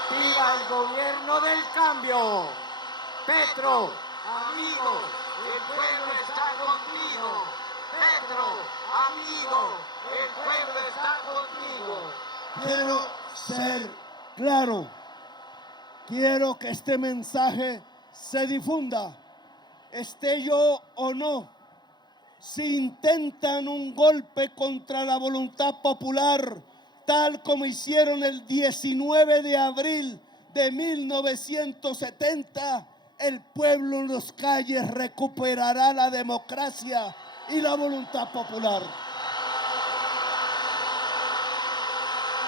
¡Viva el gobierno del cambio! Petro, amigo, el pueblo está contigo. Petro, amigo, el pueblo está contigo. Quiero ser claro. Quiero que este mensaje se difunda, esté yo o no. Si intentan un golpe contra la voluntad popular, tal como hicieron el 19 de abril de 1970, el pueblo en las calles recuperará la democracia y la voluntad popular.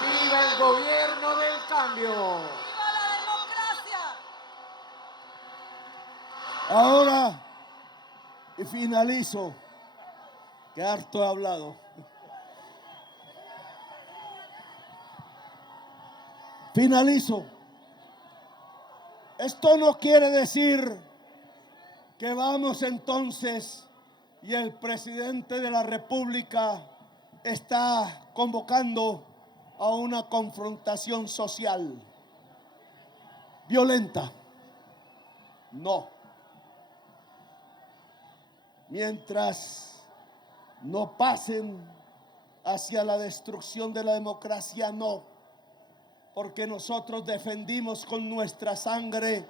¡Viva el gobierno del cambio! ¡Viva la democracia! Ahora, y finalizo, que harto he hablado. Finalizo. Esto no quiere decir que vamos entonces y el presidente de la República está convocando a una confrontación social violenta. No. Mientras no pasen hacia la destrucción de la democracia, no. porque nosotros defendimos con nuestra sangre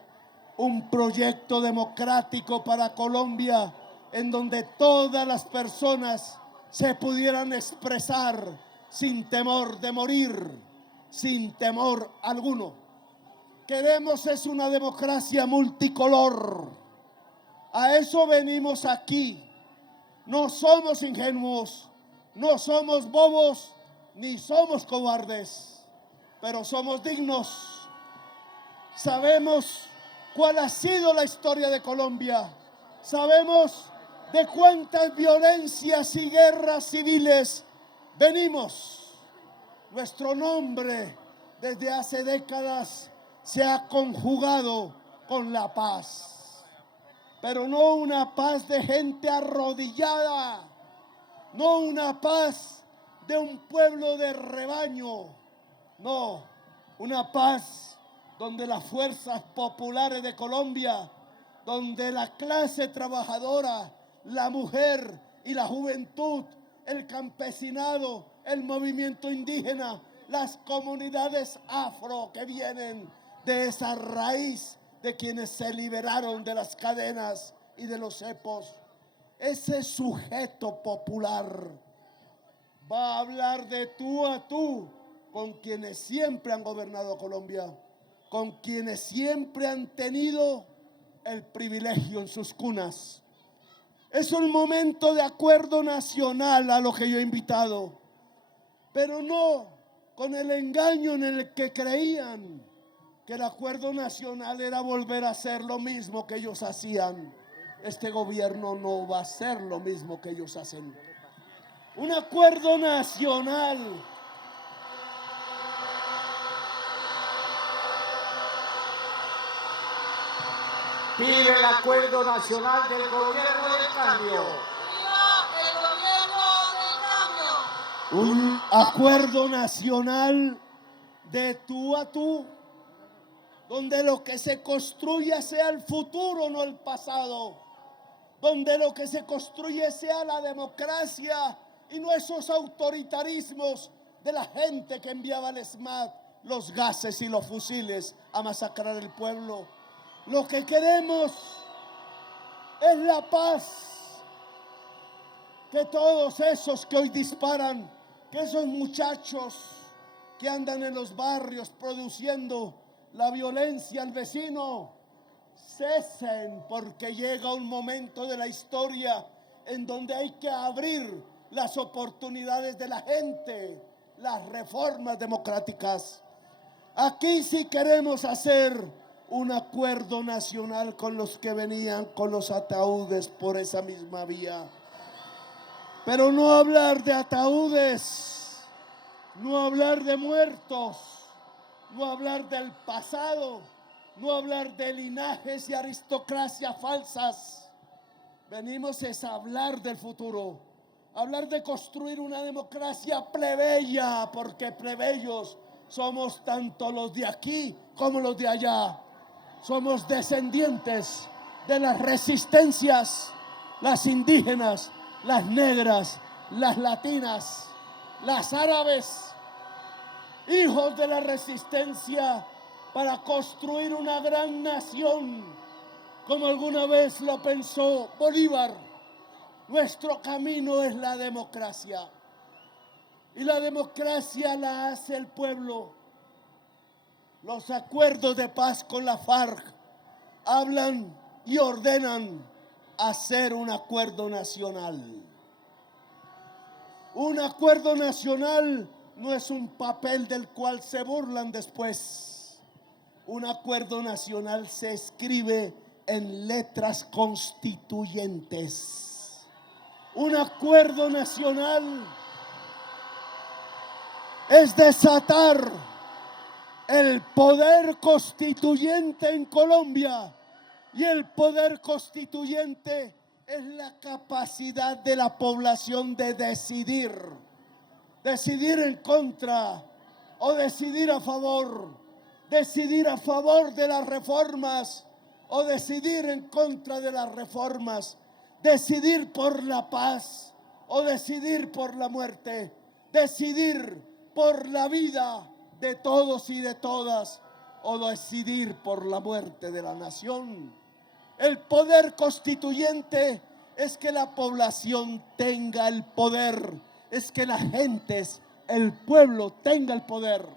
un proyecto democrático para Colombia, en donde todas las personas se pudieran expresar sin temor de morir, sin temor alguno. Queremos es una democracia multicolor. A eso venimos aquí. No somos ingenuos, no somos bobos, ni somos cobardes, pero somos dignos. Sabemos cuál ha sido la historia de Colombia. Sabemos de cuántas violencias y guerras civiles venimos. Nuestro nombre desde hace décadas se ha conjugado con la paz, pero no una paz de gente arrodillada, no una paz de un pueblo de rebaño, no, una paz donde las fuerzas populares de Colombia, donde la clase trabajadora, la mujer y la juventud, el campesinado, el movimiento indígena, las comunidades afro que vienen de esa raíz de quienes se liberaron de las cadenas y de los cepos. Ese sujeto popular va a hablar de tú a tú con quienes siempre han gobernado Colombia, con quienes siempre han tenido el privilegio en sus cunas. Es un momento de acuerdo nacional a lo que yo he invitado, pero no con el engaño en el que creían que el acuerdo nacional era volver a hacer lo mismo que ellos hacían. Este gobierno no va a hacer lo mismo que ellos hacen. Un acuerdo nacional pide el acuerdo nacional del gobierno del cambio. ¡Viva el gobierno del cambio! un acuerdo nacional de tú a tú, donde lo que se construya sea el futuro, no el pasado, donde lo que se construye sea la democracia y no esos autoritarismos de la gente que enviaba al SMAT los gases y los fusiles a masacrar el pueblo. Lo que queremos es la paz. Que todos esos que hoy disparan, que esos muchachos que andan en los barrios produciendo la violencia al vecino, cesen, porque llega un momento de la historia en donde hay que abrir las oportunidades de la gente, las reformas democráticas. Aquí sí queremos hacer un acuerdo nacional con los que venían con los ataúdes por esa misma vía. Pero no hablar de ataúdes, no hablar de muertos, no hablar del pasado, no hablar de linajes y aristocracia falsas. Venimos es a hablar del futuro, hablar de construir una democracia plebeya, porque plebeyos somos tanto los de aquí como los de allá. Somos descendientes de las resistencias, las indígenas, las negras, las latinas, las árabes, hijos de la resistencia para construir una gran nación, como alguna vez lo pensó Bolívar. Nuestro camino es la democracia, y la democracia la hace el pueblo. Los acuerdos de paz con la FARC hablan y ordenan hacer un acuerdo nacional. Un acuerdo nacional no es un papel del cual se burlan después. Un acuerdo nacional se escribe en letras constituyentes. Un acuerdo nacional es desatar el poder constituyente en Colombia, y el poder constituyente es la capacidad de la población de decidir en contra o decidir a favor de las reformas o decidir en contra de las reformas, decidir por la paz o decidir por la muerte, decidir por la vida de todos y de todas o decidir por la muerte de la nación. El poder constituyente es que la población tenga el poder, es que la gente, el pueblo tenga el poder.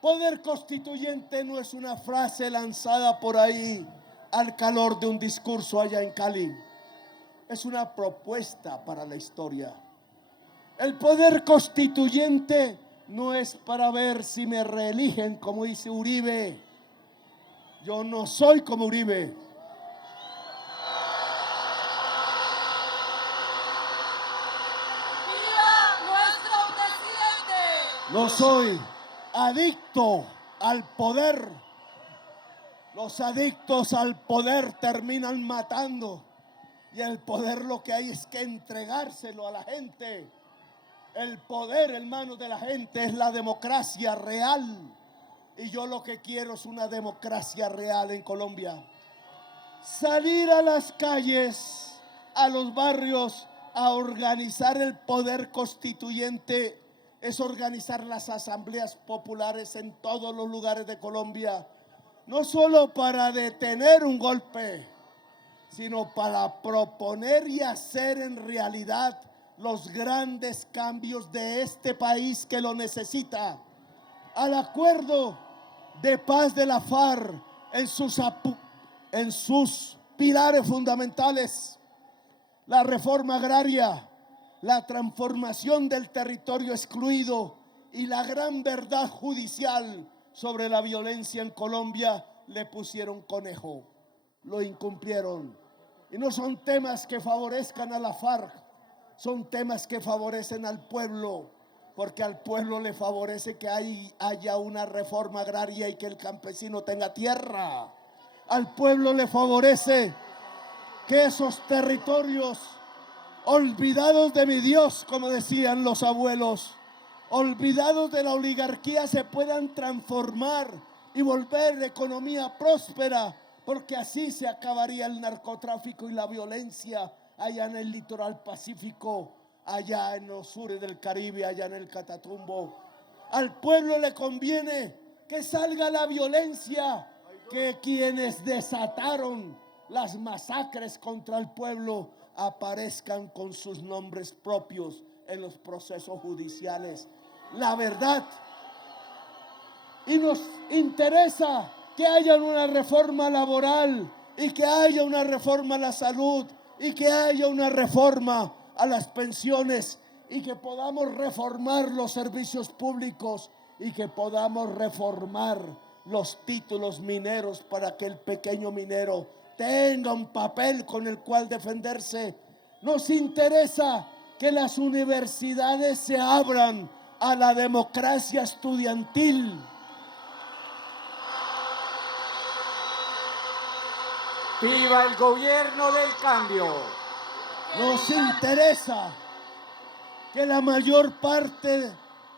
Poder constituyente no es una frase lanzada por ahí al calor de un discurso allá en Cali. Es una propuesta para la historia. El poder constituyente no es para ver si me reeligen, como dice Uribe. Yo no soy como Uribe. ¡Viva nuestro presidente! No soy adicto al poder. Los adictos al poder terminan matando. Y el poder lo que hay es que entregárselo a la gente. El poder en manos de la gente es la democracia real. Y yo lo que quiero es una democracia real en Colombia. Salir a las calles, a los barrios, a organizar el poder constituyente es organizar las asambleas populares en todos los lugares de Colombia. No solo para detener un golpe, sino para proponer y hacer en realidad los grandes cambios de este país que lo necesita. Al acuerdo de paz de la FARC en sus pilares fundamentales, la reforma agraria, la transformación del territorio excluido y la gran verdad judicial sobre la violencia en Colombia, le pusieron conejo, lo incumplieron. Y no son temas que favorezcan a la FARC, son temas que favorecen al pueblo, porque al pueblo le favorece que haya una reforma agraria y que el campesino tenga tierra. Al pueblo le favorece que esos territorios olvidados de mi Dios, como decían los abuelos, olvidados de la oligarquía, se puedan transformar y volver economía próspera, porque así se acabaría el narcotráfico y la violencia allá en el litoral pacífico, allá en los sures del Caribe, allá en el Catatumbo. Al pueblo le conviene que salga la violencia, que quienes desataron las masacres contra el pueblo aparezcan con sus nombres propios en los procesos judiciales. La verdad. Y nos interesa que haya una reforma laboral y que haya una reforma a la salud y que haya una reforma a las pensiones y que podamos reformar los servicios públicos y que podamos reformar los títulos mineros para que el pequeño minero tenga un papel con el cual defenderse. Nos interesa que las universidades se abran a la democracia estudiantil. ¡Viva el gobierno del cambio! Nos interesa que la mayor parte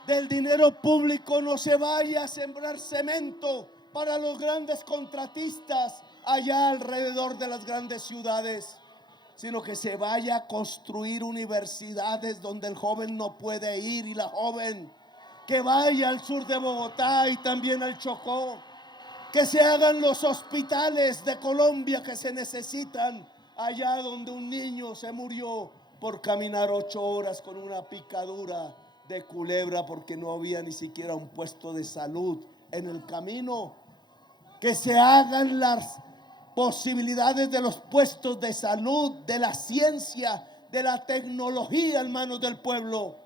del dinero público no se vaya a sembrar cemento para los grandes contratistas allá alrededor de las grandes ciudades, sino que se vaya a construir universidades donde el joven no puede ir y la joven, que vaya al sur de Bogotá y también al Chocó, que se hagan los hospitales de Colombia que se necesitan allá donde un niño se murió por caminar 8 horas con una picadura de culebra porque no había ni siquiera un puesto de salud en el camino. Que se hagan las posibilidades de los puestos de salud, de la ciencia, de la tecnología en manos del pueblo.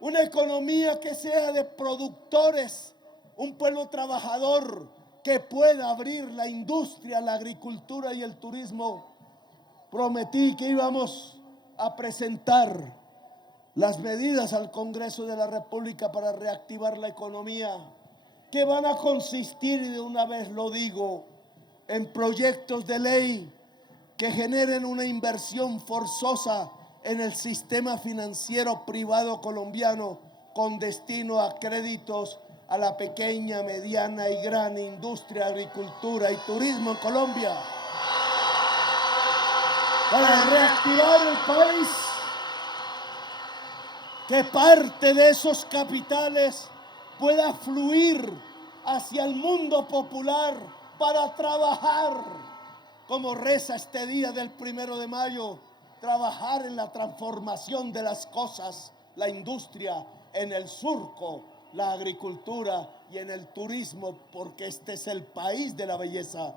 Una economía que sea de productores, un pueblo trabajador que pueda abrir la industria, la agricultura y el turismo. Prometí que íbamos a presentar las medidas al Congreso de la República para reactivar la economía, que van a consistir, y de una vez lo digo, en proyectos de ley que generen una inversión forzosa en el sistema financiero privado colombiano con destino a créditos a la pequeña, mediana y gran industria, agricultura y turismo en Colombia. Para reactivar el país, que parte de esos capitales pueda fluir hacia el mundo popular para trabajar, como reza este día del 1 de mayo, trabajar en la transformación de las cosas, la industria, en el surco, la agricultura y en el turismo, porque este es el país de la belleza.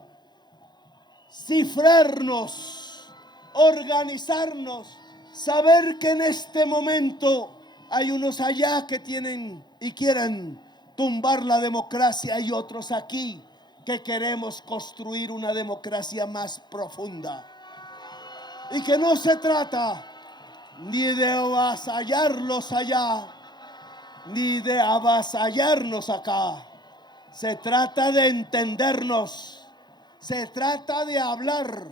Cifrarnos, organizarnos, saber que en este momento hay unos allá que tienen y quieren tumbar la democracia y otros aquí que queremos construir una democracia más profunda. Y que no se trata ni de avasallarlos allá, ni de avasallarnos acá. Se trata de entendernos, se trata de hablar.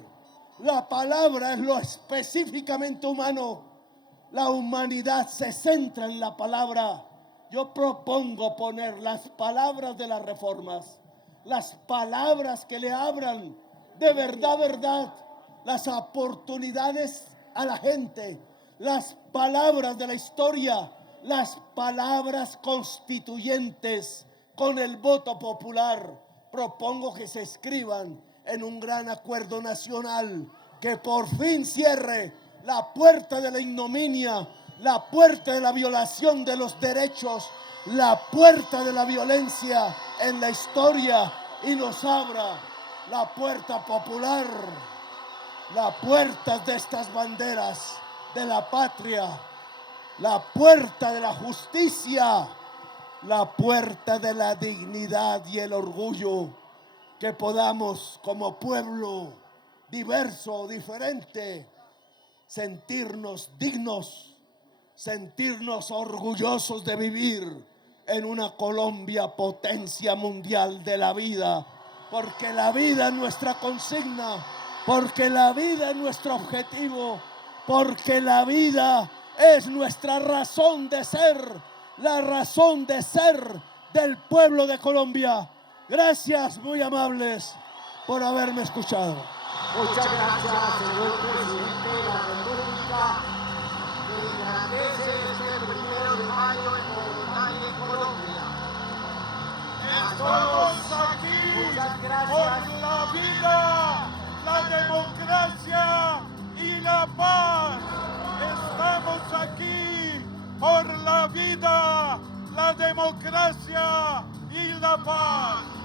La palabra es lo específicamente humano. La humanidad se centra en la palabra. Yo propongo poner las palabras de las reformas, las palabras que le abran de verdad, las oportunidades a la gente, las palabras de la historia, las palabras constituyentes con el voto popular. Propongo que se escriban en un gran acuerdo nacional que por fin cierre la puerta de la ignominia, la puerta de la violación de los derechos, la puerta de la violencia en la historia y nos abra la puerta popular, la puerta de estas banderas de la patria, la puerta de la justicia, la puerta de la dignidad y el orgullo, que podamos como pueblo diverso, diferente, sentirnos dignos, sentirnos orgullosos de vivir en una Colombia potencia mundial de la vida, porque la vida es nuestra consigna, porque la vida es nuestro objetivo, porque la vida es nuestra razón de ser, la razón de ser del pueblo de Colombia. Gracias, muy amables, por haberme escuchado. Muchas gracias, señor presidente de la República, que engrandece este 1 de mayo en Bogotá y en Colombia. Estamos aquí Muchas gracias. por la vida, la democracia y la paz. Estamos aquí por la vida, la democracia y la paz.